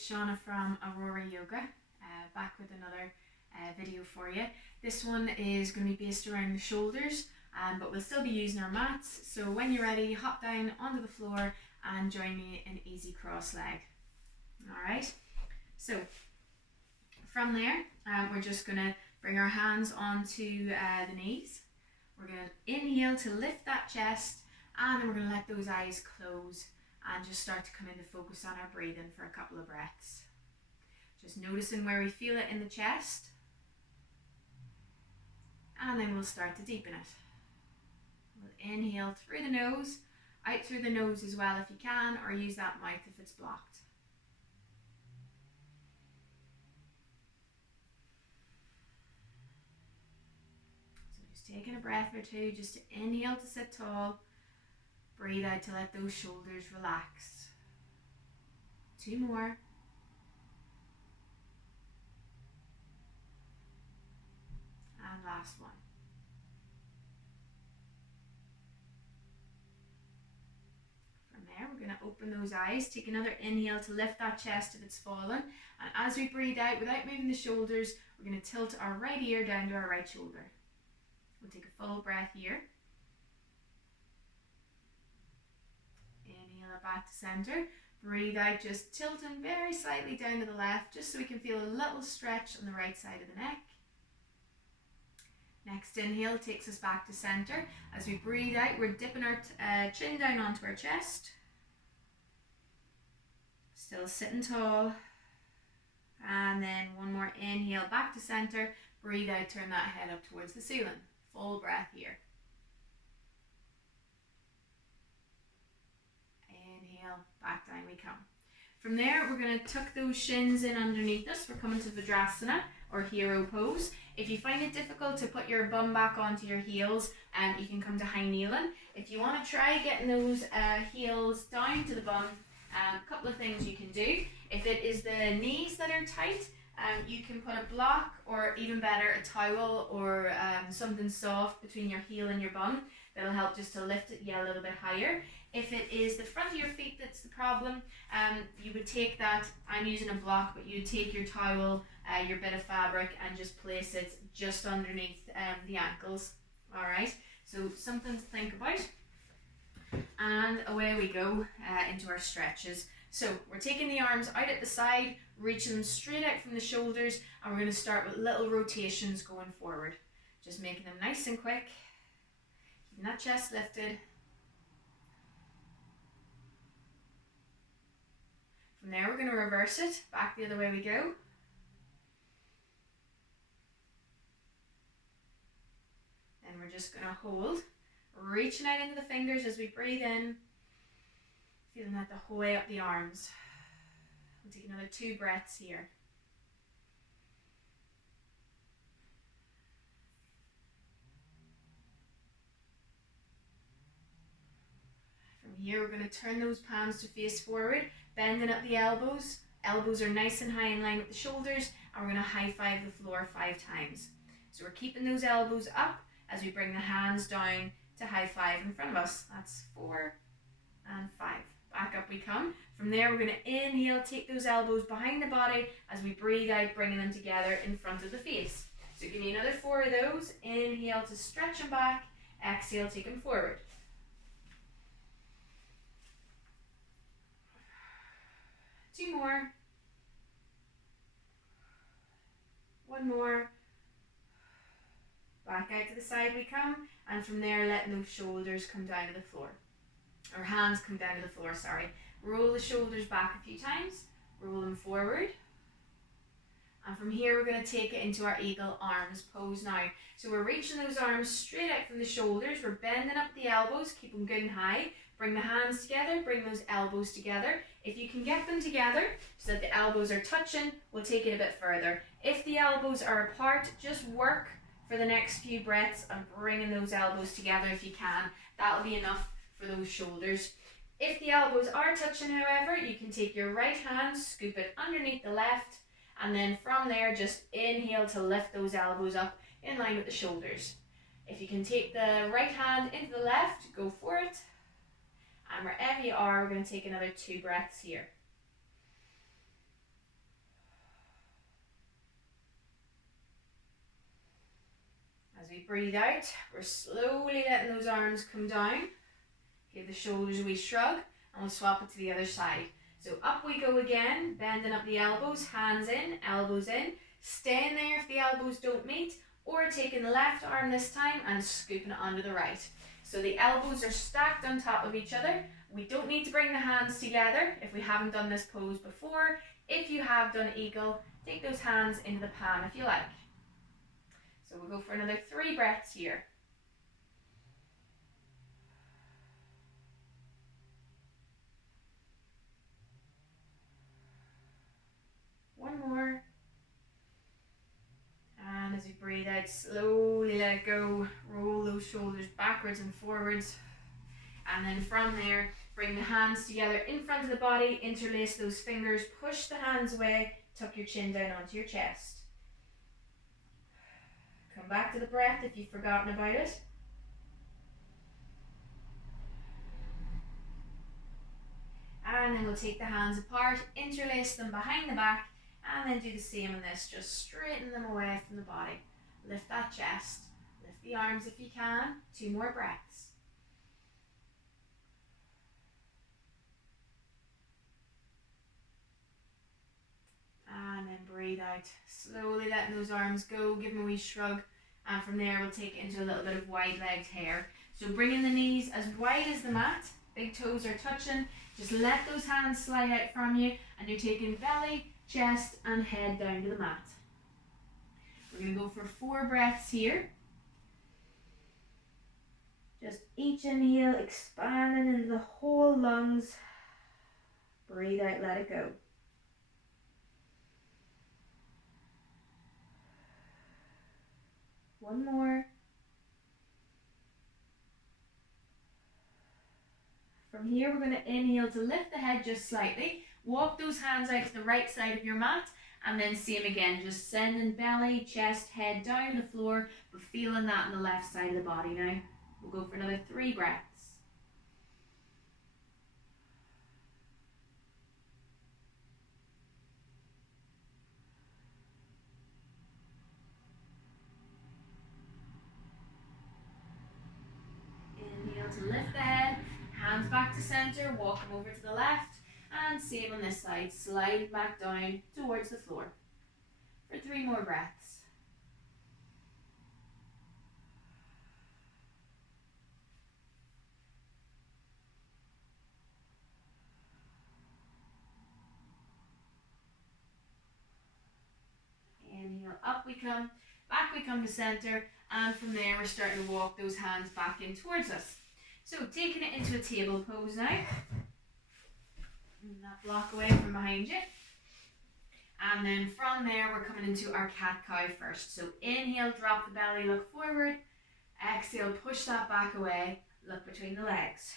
it's Shauna from Aurora Yoga, back with another video for you. This one is going to be based around the shoulders, but we'll still be using our mats. So when you're ready, hop down onto the floor and join me in easy cross leg. Alright, so from there, we're just going to bring our hands onto the knees. We're going to inhale to lift that chest, and then we're going to let those eyes close and just start to come into focus on our breathing for a couple of breaths. Just noticing where we feel it in the chest, and then we'll start to deepen it. We'll inhale through the nose, out through the nose as well if you can, or use that mouth if it's blocked. So just taking a breath or two, just to inhale to sit tall, breathe out to let those shoulders relax. 2 more. And last one. From there, we're going to open those eyes. Take another inhale to lift that chest if it's fallen. And as we breathe out, without moving the shoulders, we're going to tilt our right ear down to our right shoulder. We'll take a full breath here. Inhale it back to center. Breathe out, just tilting very slightly down to the left, just so we can feel a little stretch on the right side of the neck. Next inhale takes us back to center. As we breathe out, we're dipping our chin down onto our chest. Still sitting tall. And then one more inhale back to center. Breathe out, turn that head up towards the ceiling. Full breath here. Inhale, back down we come. From there, we're going to tuck those shins in underneath us. We're coming to Vajrasana or hero pose. If you find it difficult to put your bum back onto your heels, you can come to high kneeling. If you want to try getting those heels down to the bum, a couple of things you can do. If it is the knees that are tight, you can put a block, or even better, a towel or something soft between your heel and your bum. That'll help just to lift it a little bit higher. If it is the front of your feet that's the problem, you would take that, I'm using a block, but you would take your towel, your bit of fabric, and just place it just underneath the ankles. Alright, so something to think about. And away we go into our stretches. So we're taking the arms out at the side, reaching them straight out from the shoulders, and we're going to start with little rotations going forward. Just making them nice and quick. Keeping that chest lifted. From there, we're going to reverse it. Back the other way we go. Then we're just going to hold. Reaching out into the fingers as we breathe in. Feeling that the whole way up the arms. We'll take another 2 breaths here. From here, we're going to turn those palms to face forward, bending up the elbows. Elbows are nice and high in line with the shoulders, and we're going to high five the floor 5 times. So we're keeping those elbows up as we bring the hands down to high five in front of us. That's 4 and 5. Back up we come. From there, we're going to inhale, take those elbows behind the body as we breathe out, bringing them together in front of the face. So give me another 4 of those. Inhale to stretch them back. Exhale, take them forward. Two more. 1 more. Back out to the side we come, and from there letting those shoulders come down to the floor. Or hands come down to the floor, sorry. Roll the shoulders back a few times, roll them forward. And from here we're going to take it into our eagle arms pose now. So we're reaching those arms straight out from the shoulders, we're bending up the elbows, keep them good and high. Bring the hands together, bring those elbows together. If you can get them together so that the elbows are touching, we'll take it a bit further. If the elbows are apart, just work for the next few breaths on bringing those elbows together if you can. That'll be enough for those shoulders. If the elbows are touching, however, you can take your right hand, scoop it underneath the left, and then from there just inhale to lift those elbows up in line with the shoulders. If you can take the right hand into the left, go for it. And wherever you are, we're going to take another 2 breaths here. we breathe out, we're slowly letting those arms come down. Give the shoulders a wee shrug, and we'll swap it to the other side. So up we go again, bending up the elbows, hands in, elbows in. Staying there if the elbows don't meet, or taking the left arm this time and scooping it under the right. So the elbows are stacked on top of each other. We don't need to bring the hands together if we haven't done this pose before. If you have done eagle, take those hands into the palm if you like. So we'll go for another 3 breaths here. One more. And as we breathe out, slowly let it go. Roll those shoulders backwards and forwards. And then from there, bring the hands together in front of the body, interlace those fingers, push the hands away, tuck your chin down onto your chest. Come back to the breath if you've forgotten about it. And then we'll take the hands apart, interlace them behind the back, and then do the same on this. Just straighten them away from the body. Lift that chest, lift the arms if you can. 2 more breaths. And then breathe out, slowly letting those arms go, give them a wee shrug, and from there we'll take it into a little bit of wide-legged hare. So bringing the knees as wide as the mat, big toes are touching, just let those hands slide out from you, and you're taking belly, chest and head down to the mat. We're going to go for 4 breaths here. Just each inhale, expanding into the whole lungs. Breathe out, let it go. One more. From here, we're going to inhale to lift the head just slightly. Walk those hands out to the right side of your mat, and then same again, just sending belly, chest, head down to the floor, but feeling that on the left side of the body now. We'll go for another 3 breaths. Inhale to lift the head, hands back to center, walk them over to the left, and same on this side, slide back down towards the floor for 3 more breaths. Inhale, up we come, back we come to center, and from there we're starting to walk those hands back in towards us. So taking it into a table pose now. And that block away from behind you. And then from there we're coming into our cat-cow first. So inhale, drop the belly, look forward. Exhale, push that back away, look between the legs.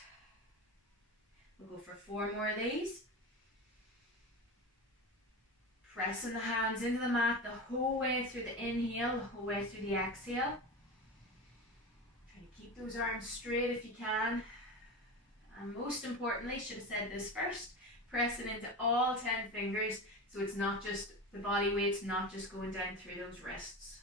We'll go for 4 more of these. Pressing the hands into the mat the whole way through the inhale, the whole way through the exhale. Try to keep those arms straight if you can. And most importantly, should have said this first, pressing into all 10 fingers so it's not just, the body weight's not just going down through those wrists.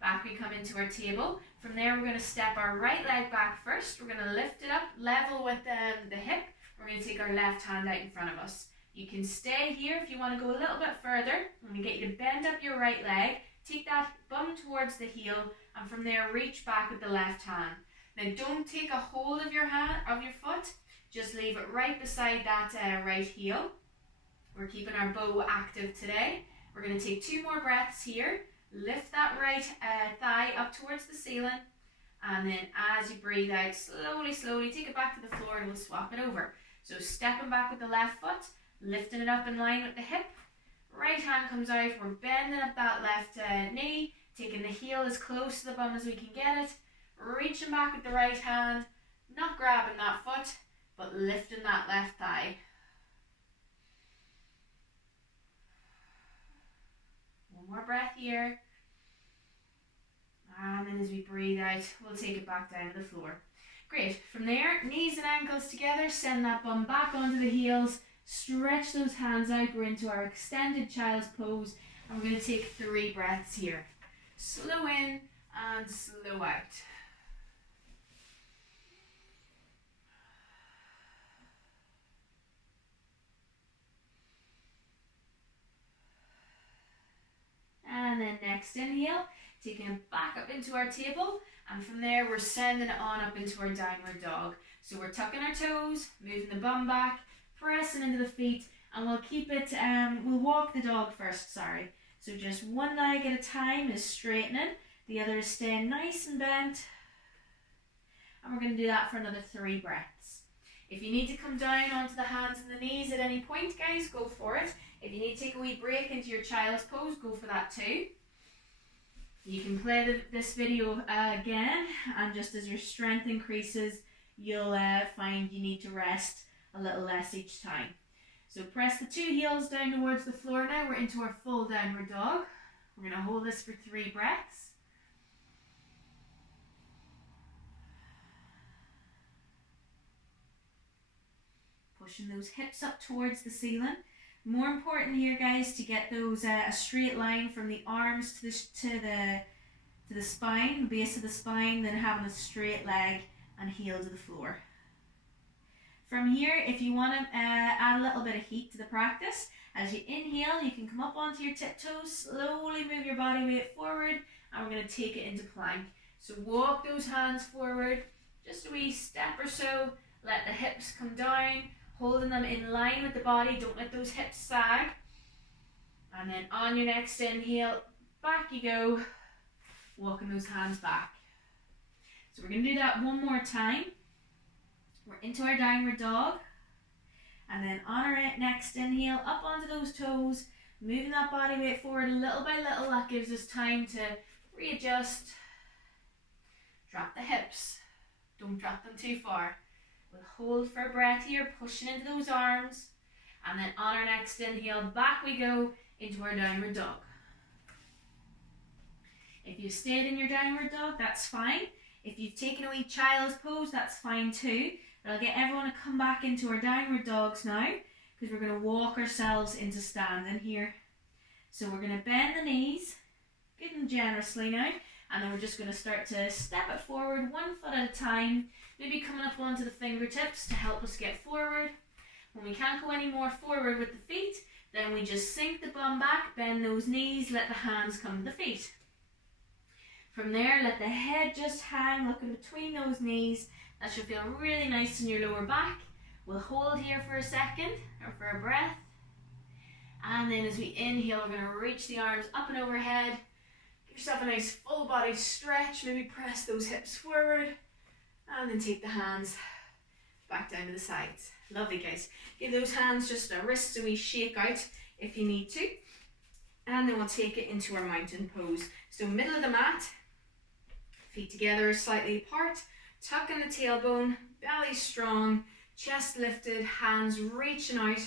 Back we come into our table. From there we're going to step our right leg back first. We're going to lift it up, level with the hip. We're going to take our left hand out in front of us. You can stay here if you want to go a little bit further. I'm going to get you to bend up your right leg, take that bum towards the heel, and from there reach back with the left hand. Now don't take a hold of your foot, just leave it right beside that right heel. We're keeping our bow active today. We're going to take 2 more breaths here. Lift that right thigh up towards the ceiling, and then as you breathe out, slowly take it back to the floor and we'll swap it over. So stepping back with the left foot, lifting it up in line with the hip, right hand comes out, we're bending up that left knee, taking the heel as close to the bum as we can get it, reaching back with the right hand, not grabbing that foot, but lifting that left thigh. One more breath here. And then as we breathe out, we'll take it back down to the floor. Great. From there, knees and ankles together, send that bum back onto the heels, stretch those hands out. We're into our extended child's pose, and we're going to take 3 breaths here. Slow in, and slow out. And then next inhale, taking it back up into our table, and from there we're sending it on up into our downward dog. So we're tucking our toes, moving the bum back, pressing into the feet, and we'll keep it, we'll walk the dog first, sorry. So just one leg at a time is straightening, the other is staying nice and bent, and we're going to do that for another 3 breaths. If you need to come down onto the hands and the knees at any point, guys, go for it. If you need to take a wee break into your child's pose, go for that too. You can play this video again, and just as your strength increases, you'll find you need to rest a little less each time. So press the 2 heels down towards the floor now. We're into our full downward dog. We're going to hold this for 3 breaths. Pushing those hips up towards the ceiling. More important here, guys, to get those a straight line from the arms to the spine, the base of the spine, than having a straight leg and heel to the floor. From here, if you want to add a little bit of heat to the practice, as you inhale, you can come up onto your tiptoes, slowly move your body weight forward, and we're going to take it into plank. So walk those hands forward, just a wee step or so, let the hips come down, holding them in line with the body, don't let those hips sag. And then on your next inhale, back you go, walking those hands back. So we're going to do that one more time. We're into our downward dog, and then on our next inhale, up onto those toes, moving that body weight forward little by little. That gives us time to readjust. Drop the hips, don't drop them too far. We'll hold for a breath here, pushing into those arms, and then on our next inhale, back we go into our downward dog. If you've stayed in your downward dog, that's fine. If you've taken a wee child's pose, that's fine too. But I'll get everyone to come back into our downward dogs now, because we're going to walk ourselves into standing here. So we're going to bend the knees, good and generously now, and then we're just going to start to step it forward 1 foot at a time, maybe coming up onto the fingertips to help us get forward. When we can't go any more forward with the feet, then we just sink the bum back, bend those knees, let the hands come to the feet. From there, let the head just hang, looking between those knees. That should feel really nice in your lower back. We'll hold here for a second, or for a breath. And then as we inhale, we're going to reach the arms up and overhead. Give yourself a nice full body stretch. Maybe press those hips forward. And then take the hands back down to the sides. Lovely, guys. Give those hands just a wrist a wee shake out if you need to. And then we'll take it into our mountain pose. So middle of the mat, feet together slightly apart, tuck in the tailbone, belly strong, chest lifted, hands reaching out,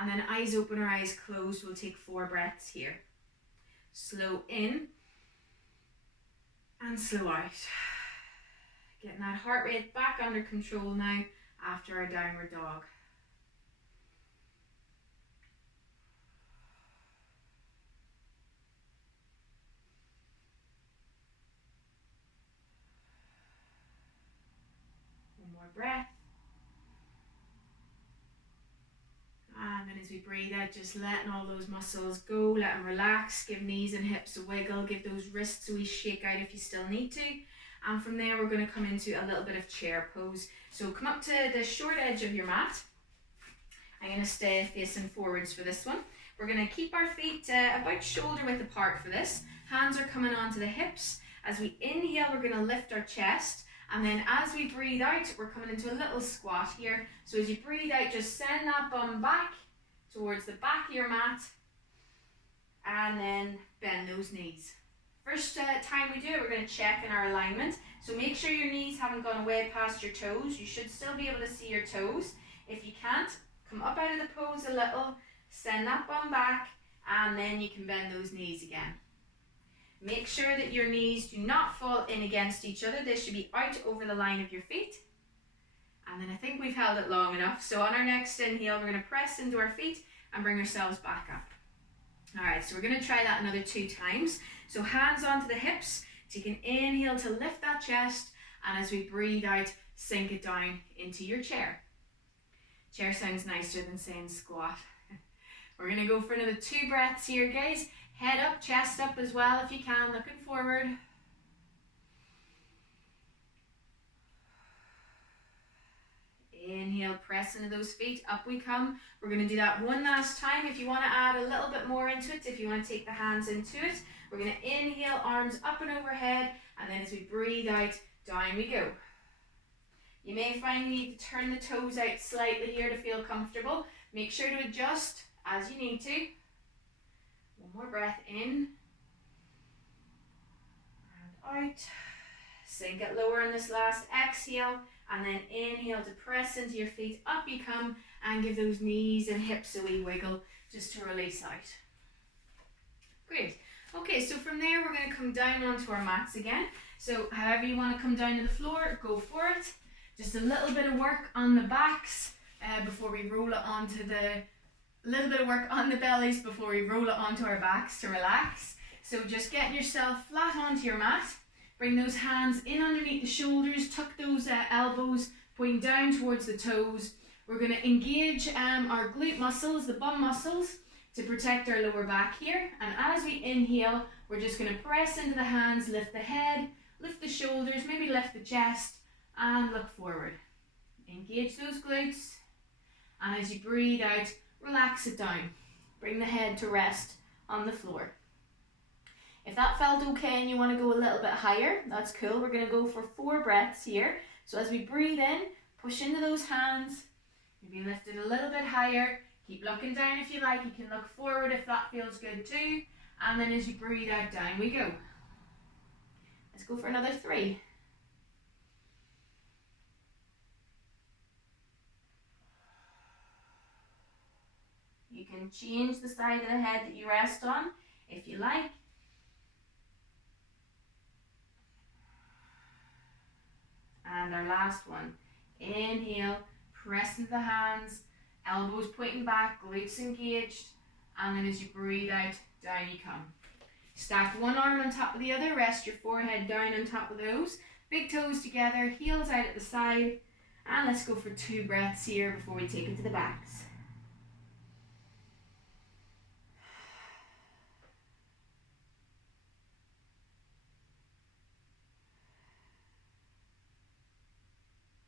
and then eyes open or eyes closed. We'll take 4 breaths here. Slow in and slow out. Getting that heart rate back under control now after our downward dog. Breath. And then as we breathe out, just letting all those muscles go, let them relax, give knees and hips a wiggle, give those wrists a wee shake out if you still need to. And from there, we're going to come into a little bit of chair pose. So come up to the short edge of your mat. I'm going to stay facing forwards for this one. We're going to keep our feet about shoulder width apart for this. Hands are coming onto the hips. As we inhale, we're going to lift our chest. And then as we breathe out, we're coming into a little squat here. So as you breathe out, just send that bum back towards the back of your mat. And then bend those knees. First time we do it, we're going to check in our alignment. So make sure your knees haven't gone away past your toes. You should still be able to see your toes. If you can't, come up out of the pose a little, send that bum back, and then you can bend those knees again. Make sure that your knees do not fall in against each other. They should be out over the line of your feet. And then I think we've held it long enough. So on our next inhale, we're going to press into our feet and bring ourselves back up. Alright, so we're going to try that another 2 times. So hands onto the hips. Take an inhale to lift that chest, and as we breathe out, sink it down into your chair. Chair sounds nicer than saying squat. We're going to go for another 2 breaths here, guys. Head up, chest up as well if you can, looking forward. Inhale, press into those feet, up we come. We're going to do that one last time. If you want to add a little bit more into it, if you want to take the hands into it, we're going to inhale, arms up and overhead, and then as we breathe out, down we go. You may find you need to turn the toes out slightly here to feel comfortable. Make sure to adjust as you need to. One more breath in and out. Sink it lower in this last exhale, and then inhale to press into your feet, up you come, and give those knees and hips a wee wiggle just to release out. Great. Okay, so from there we're going to come down onto our mats again. So however you want to come down to the floor, go for it. Just a little bit of work on the backs before we roll it onto little bit of work on the bellies before we roll it onto our backs to relax. So just getting yourself flat onto your mat. Bring those hands in underneath the shoulders, tuck those elbows, pointing down towards the toes. We're going to engage our glute muscles, the bum muscles, to protect our lower back here. And as we inhale, we're just going to press into the hands, lift the head, lift the shoulders, maybe lift the chest, and look forward. Engage those glutes. And as you breathe out, relax it down. Bring the head to rest on the floor. If that felt okay and you want to go a little bit higher, that's cool. We're going to go for 4 breaths here. So as we breathe in, push into those hands. Maybe lift it a little bit higher. Keep looking down if you like. You can look forward if that feels good too. And then as you breathe out, down we go. Let's go for another 3. You can change the side of the head that you rest on if you like. And our last one. Inhale, press into the hands, elbows pointing back, glutes engaged, and then as you breathe out, down you come. Stack one arm on top of the other, rest your forehead down on top of those. Big toes together, heels out at the side, and let's go for 2 breaths here before we take it to the backs.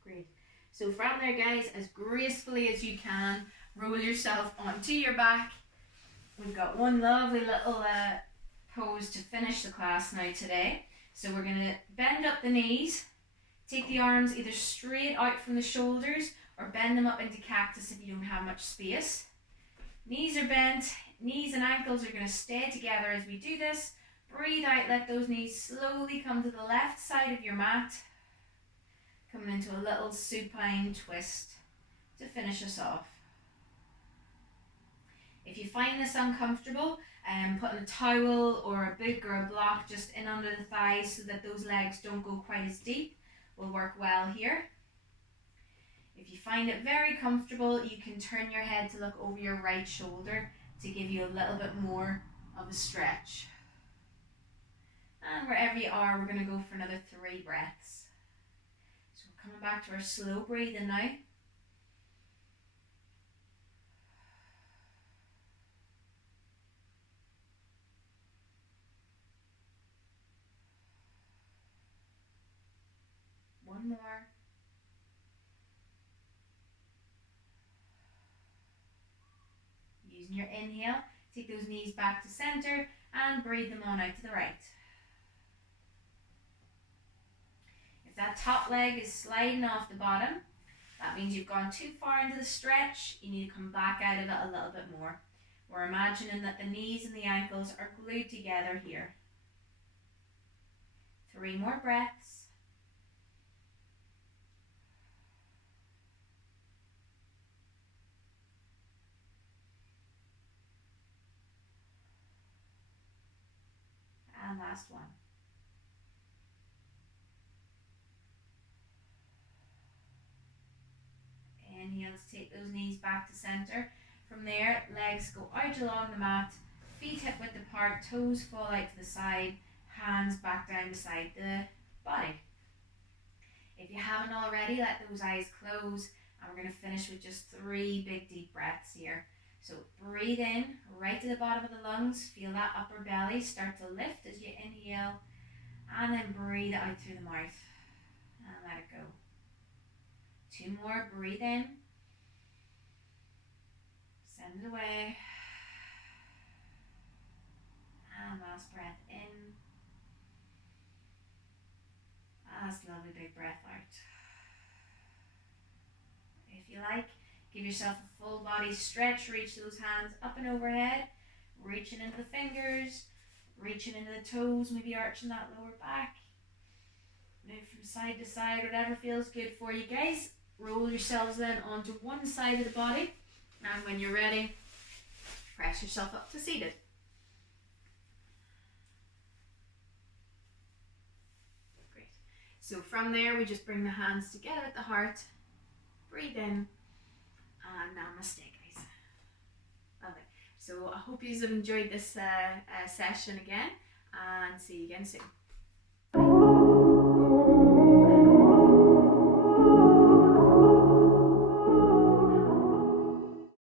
Great. So from there, guys, as gracefully as you can, roll yourself onto your back. We've got one lovely little pose to finish the class now today. So we're going to bend up the knees, take the arms either straight out from the shoulders or bend them up into cactus if you don't have much space. Knees are bent, knees and ankles are going to stay together as we do this. Breathe out, let those knees slowly come to the left side of your mat. Coming into a little supine twist to finish us off. If you find this uncomfortable, putting a towel or a book or a block just in under the thighs so that those legs don't go quite as deep will work well here. If you find it very comfortable, you can turn your head to look over your right shoulder to give you a little bit more of a stretch. And wherever you are, we're going to go for another 3 breaths. Coming back to our slow breathing now. One more. Using your inhale, take those knees back to center and breathe them on out to the right. If that top leg is sliding off the bottom, that means you've gone too far into the stretch. You need to come back out of it a little bit more. We're imagining that the knees and the ankles are glued together here. 3 more breaths. And last one. Inhale to take those knees back to center. From there, legs go out along the mat, feet hip width apart, toes fall out to the side, hands back down beside the body. If you haven't already, let those eyes close, and we're going to finish with just 3 big deep breaths here. So breathe in right to the bottom of the lungs, feel that upper belly start to lift as you inhale, and then breathe it out through the mouth and let it go. 2 more, breathe in, send it away, and last breath in, last lovely big breath out. If you like, give yourself a full body stretch, reach those hands up and overhead, reaching into the fingers, reaching into the toes, maybe arching that lower back. Move from side to side, whatever feels good for you guys. Roll yourselves then onto one side of the body, and when you're ready, press yourself up to seated. Great. So from there, we just bring the hands together at the heart, breathe in, and namaste, guys. Lovely. So I hope you have enjoyed this session again, and see you again soon.